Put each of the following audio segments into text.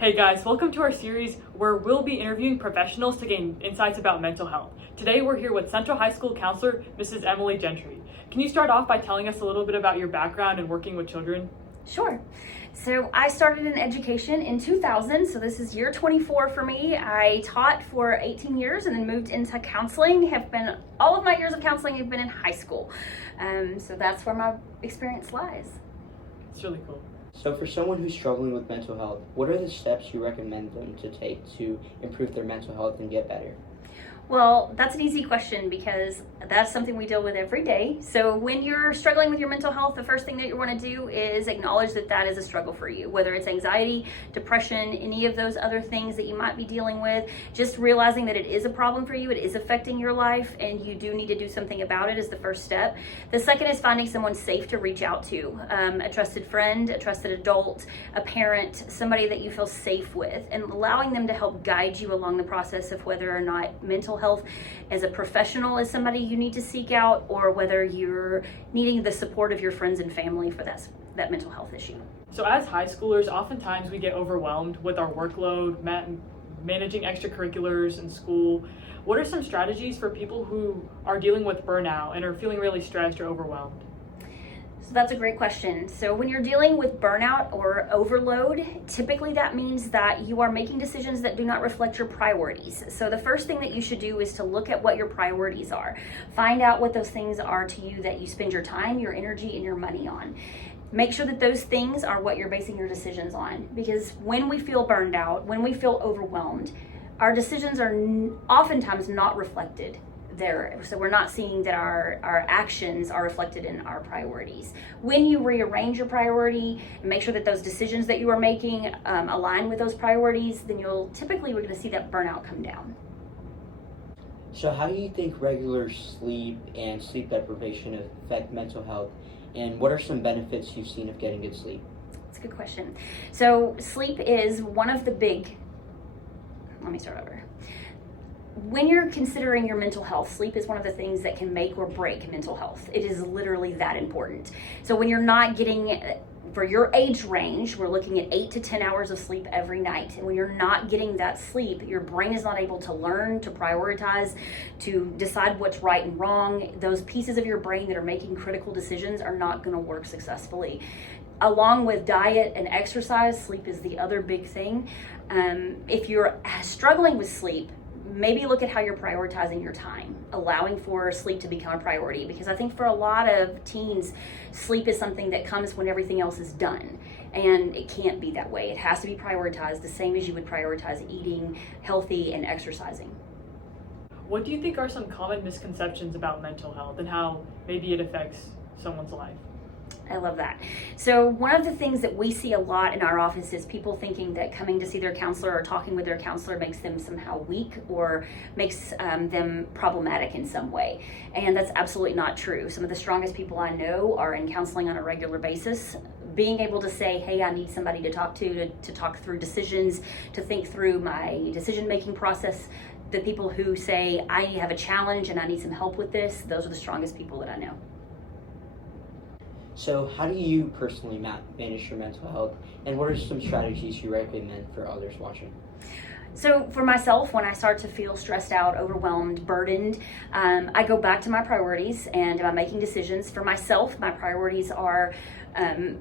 Hey guys, welcome to our series where we'll be interviewing professionals to gain insights about mental health. Today we're here with Central High School counselor, Mrs. Emily Gentry. Can you start off by telling us a little bit about your background in working with children? Sure. So I started in education in 2000, so this is year 24 for me. I taught for 18 years and then moved into counseling. All of my years of counseling have been in high school. So that's where my experience lies. It's really cool. So for someone who's struggling with mental health, what are the steps you recommend them to take to improve their mental health and get better? Well, that's an easy question because that's something we deal with every day. So when you're struggling with your mental health, the first thing that you want to do is acknowledge that that is a struggle for you, whether it's anxiety, depression, any of those other things that you might be dealing with. Just realizing that it is a problem for you, it is affecting your life, and you do need to do something about it is the first step. The second is finding someone safe to reach out to, a trusted friend, a trusted adult, a parent, somebody that you feel safe with, and allowing them to help guide you along the process of whether or not mental health as a professional is somebody you need to seek out, or whether you're needing the support of your friends and family for that mental health issue. So as high schoolers, oftentimes we get overwhelmed with our workload, managing extracurriculars in school. What are some strategies for people who are dealing with burnout and are feeling really stressed or overwhelmed? So that's a great question. So when you're dealing with burnout or overload, typically that means that you are making decisions that do not reflect your priorities. So the first thing that you should do is to look at what your priorities are. Find out what those things are to you that you spend your time, your energy, and your money on. Make sure that those things are what you're basing your decisions on, because when we feel burned out, when we feel overwhelmed, our decisions are oftentimes not reflected there. So we're not seeing that our actions are reflected in our priorities. When you rearrange your priority and make sure that those decisions that you are making align with those priorities, then we're going to see that burnout come down. So how do you think regular sleep and sleep deprivation affect mental health, and what are some benefits you've seen of getting good sleep? That's a good question. So sleep is one of the let me start over. When you're considering your mental health, sleep is one of the things that can make or break mental health. It is literally that important. So when you're not getting, for your age range, we're looking at 8 to 10 hours of sleep every night. And when you're not getting that sleep, your brain is not able to learn, to prioritize, to decide what's right and wrong. Those pieces of your brain that are making critical decisions are not going to work successfully. Along with diet and exercise, sleep is the other big thing. If you're struggling with sleep, maybe look at how you're prioritizing your time, allowing for sleep to become a priority, because I think for a lot of teens, sleep is something that comes when everything else is done, and it can't be that way. It has to be prioritized the same as you would prioritize eating healthy and exercising. What do you think are some common misconceptions about mental health and how maybe it affects someone's life? I love that. So one of the things that we see a lot in our office is people thinking that coming to see their counselor or talking with their counselor makes them somehow weak or makes them problematic in some way. And that's absolutely not true. Some of the strongest people I know are in counseling on a regular basis. Being able to say, hey, I need somebody to talk to talk through decisions, to think through my decision-making process. The people who say, I have a challenge and I need some help with this, those are the strongest people that I know. So how do you personally manage your mental health, and what are some strategies you recommend for others watching? So for myself, when I start to feel stressed out, overwhelmed, burdened, I go back to my priorities and I'm making decisions. For myself, my priorities are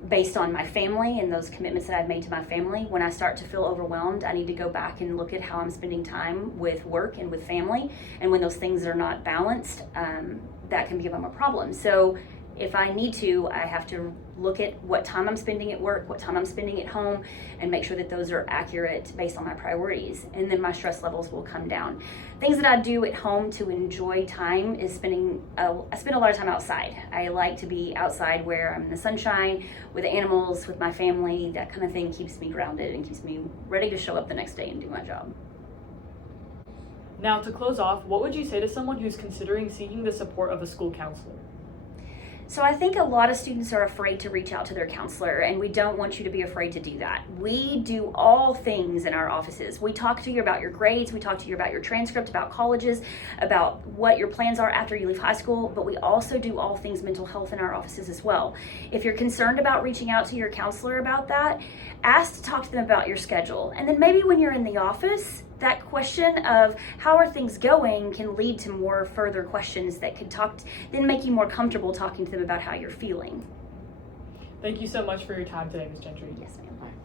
based on my family and those commitments that I've made to my family. When I start to feel overwhelmed, I need to go back and look at how I'm spending time with work and with family. And when those things are not balanced, that can become a problem. So if I need to, I have to look at what time I'm spending at work, what time I'm spending at home, and make sure that those are accurate based on my priorities. And then my stress levels will come down. Things that I do at home to enjoy time is I spend a lot of time outside. I like to be outside where I'm in the sunshine, with animals, with my family. That kind of thing keeps me grounded and keeps me ready to show up the next day and do my job. Now, to close off, what would you say to someone who's considering seeking the support of a school counselor? So I think a lot of students are afraid to reach out to their counselor, and we don't want you to be afraid to do that. We do all things in our offices. We talk to you about your grades, we talk to you about your transcript, about colleges, about what your plans are after you leave high school, but we also do all things mental health in our offices as well. If you're concerned about reaching out to your counselor about that, ask to talk to them about your schedule. And then maybe when you're in the office, that question of how are things going can lead to more further questions that could then make you more comfortable talking to them about how you're feeling. Thank you so much for your time today, Ms. Gentry. Yes, ma'am. All right.